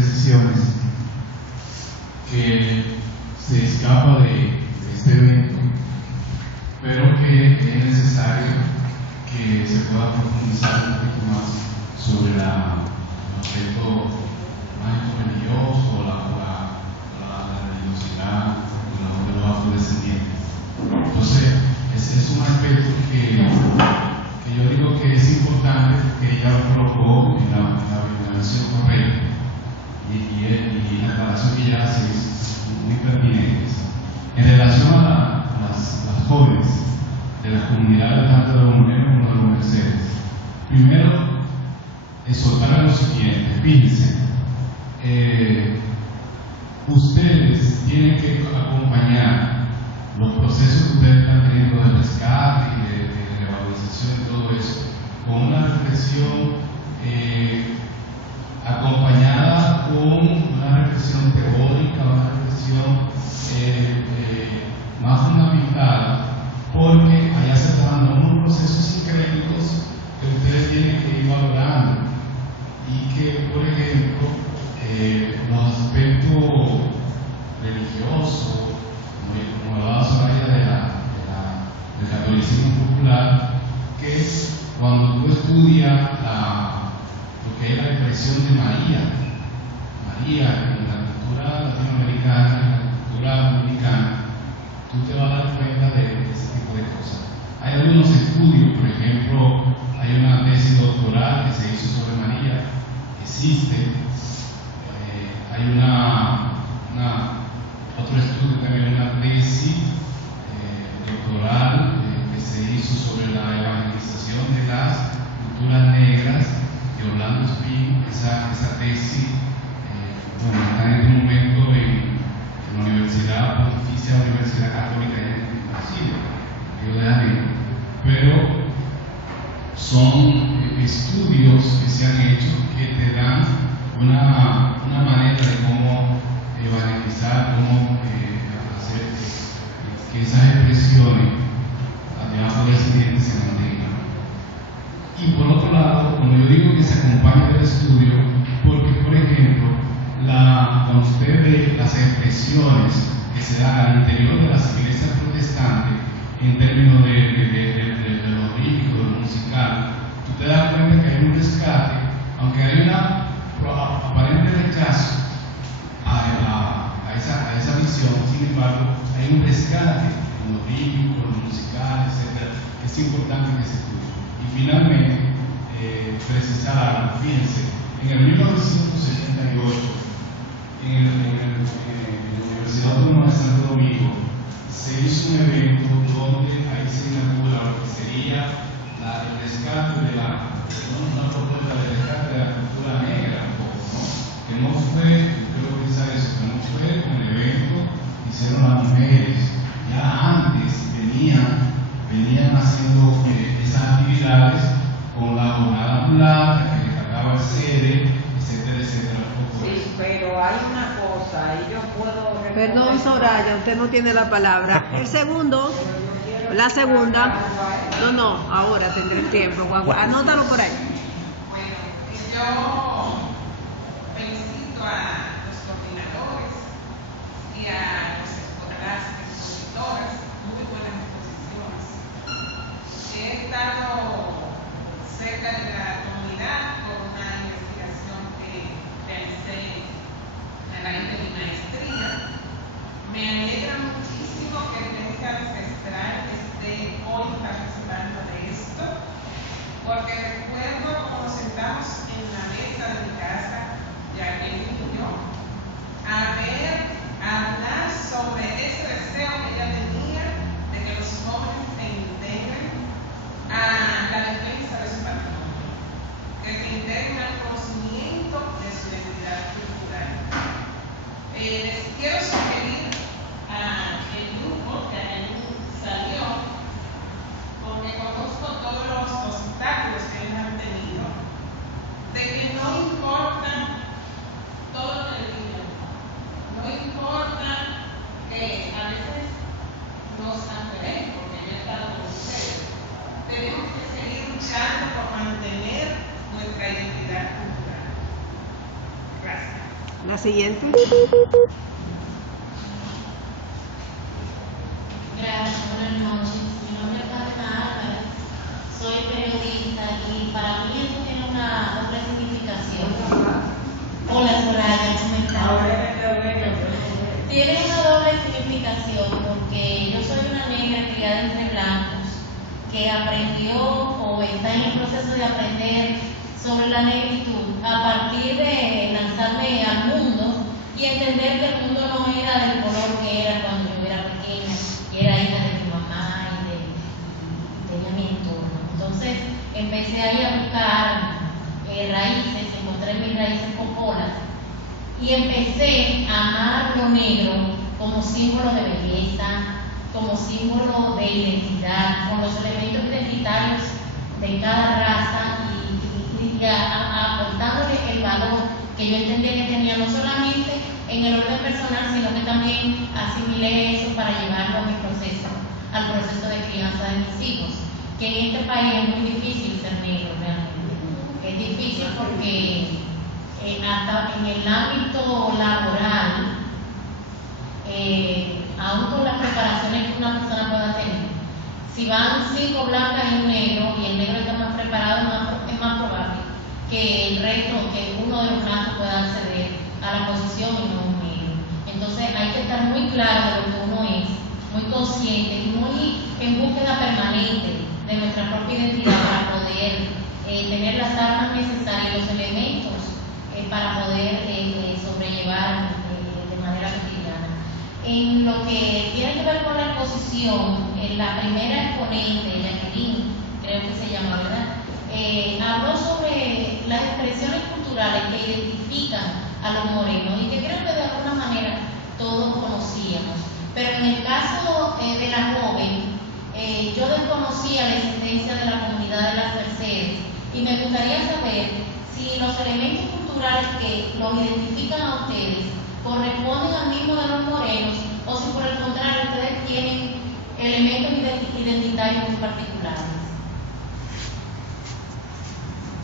precisiones que se escapa de este evento, pero que es necesario que se pueda profundizar un poquito más sobre el aspecto más religioso, la religiosidad de los afrodescendientes. Entonces, es un aspecto que yo digo que es importante porque ella lo colocó en la versión correcta y la aclaración que ella hace es muy pertinente. En relación a las jóvenes de las comunidades, tanto de las mujeres como de las mujeres, primero, exhortar a lo siguiente: fíjense, ustedes tienen que acompañar los procesos que ustedes están teniendo de rescate y de revalorización y todo eso con una reflexión acompañada con una reflexión teórica, una reflexión más fundamentada, porque allá se están dando unos procesos sincréticos que ustedes tienen que ir valorando y que, por ejemplo, los aspectos religiosos, como hablaba Soraya del catolicismo popular, que es cuando tú estudias lo que es la expresión de María en la cultura latinoamericana, en la cultura dominicana, tú te vas a dar cuenta de ese tipo de cosas. Hay algunos estudios, por ejemplo, hay una tesis doctoral que se hizo sobre María, existe. Hay otro estudio también, una tesis doctoral que se hizo sobre la evangelización de las culturas negras de Orlando Spin. Esa tesis está en este momento en la Universidad Pontificia, Universidad Católica en Brasil, Río de Janeiro. Pero son estudios que se han hecho que te dan una manera de cómo evangelizar, cómo hacer que esas expresiones de afrodescendientes se mantengan. Y por otro lado, cuando yo digo que se acompaña del estudio, porque, por ejemplo, cuando usted ve las expresiones que se dan al interior de las iglesias protestantes en términos de lo lírico, de lo musical, tú te das cuenta que hay un rescate, aunque hay una aparente rechazo a esa visión. Sin embargo, hay un rescate en lo lírico, en lo musical, etc. Es importante que se estudie. Y finalmente, precisar algo. Fíjense, en el 1978, en la Universidad Autónoma de Santo Domingo, se hizo un evento donde ahí se inaugura lo que sería el rescate de una propuesta de rescate de la cultura negra, un poco, ¿no? Que no fue, creo que quizá eso, que no fue un evento que hicieron las mujeres. Ya antes venían haciendo esas actividades con la jornada plata, que recargaba el sede, etcétera, etcétera. Sí, pero hay una cosa, y yo puedo... Perdón, Soraya, usted no tiene la palabra. El segundo, la segunda. No, ahora tendré tiempo. Anótalo por ahí. Bueno, yo felicito a los coordinadores y a las expositoras, muy buenas exposiciones. He estado cerca de la comunidad con una investigación que realicé en la de mi maestría. Me alegra muchísimo que el médico ancestral esté hoy participando de esto, porque recuerdo cuando nos sentamos en la mesa de mi casa, Jacqueline y yo, a hablar sobre ese deseo que ella tenía de que los jóvenes se integren a la defensa de su patrimonio, que se integren al conocimiento de su identidad cultural. Les quiero sugerir al grupo que aquí salió, porque conozco todos los obstáculos que ellos han tenido, de que no importa todo lo que digan, no importa que a veces nos aferremos, porque yo he estado con ustedes, tenemos que seguir luchando por mantener nuestra identidad cultural. Gracias. La siguiente. Gracias, buenas noches. Mi nombre es Carmen Álvarez, soy periodista y para mí esto tiene una doble significación. Hola Soraya, ¿cómo estás? Tiene una doble significación porque yo soy una negra criada entre blancos que aprendió o está en el proceso de aprender sobre la negritud a partir de lanzarme al mundo y entender que el mundo no era del color que era cuando yo era pequeña, y era hija de mi mamá y tenía mi entorno. Entonces empecé ahí a buscar raíces, encontré mis raíces popolas y empecé a amar lo negro como símbolo de belleza, como símbolo de identidad, con los elementos identitarios de cada raza y aportándole el valor que yo entendía que tenía no solamente en el orden personal, sino que también asimilé eso para llevarlo a mi proceso, al proceso de crianza de mis hijos, que en este país es muy difícil ser negro realmente. Es difícil porque hasta en el ámbito laboral, aún con las preparaciones que una persona pueda tener, si van 5 blancas y un negro, y el negro está más preparado, es más probable que el resto, que uno de los blancos pueda acceder a la posición y no un negro. Entonces hay que estar muy claro de lo que uno es, muy consciente y muy en búsqueda permanente de nuestra propia identidad para poder tener las armas necesarias, los elementos para poder sobrellevar de manera cotidiana. En lo que tiene que ver con la exposición, la primera exponente, Jacqueline, creo que se llama, ¿verdad? Habló sobre las expresiones culturales que identifican a los morenos y que creo que de alguna manera todos conocíamos. Pero en el caso de la joven, yo desconocía la existencia de la comunidad de las Mercedes y me gustaría saber si los elementos culturales que los identifican a ustedes corresponden al mismo de los morenos o si por el contrario ustedes tienen elementos identitarios muy particulares.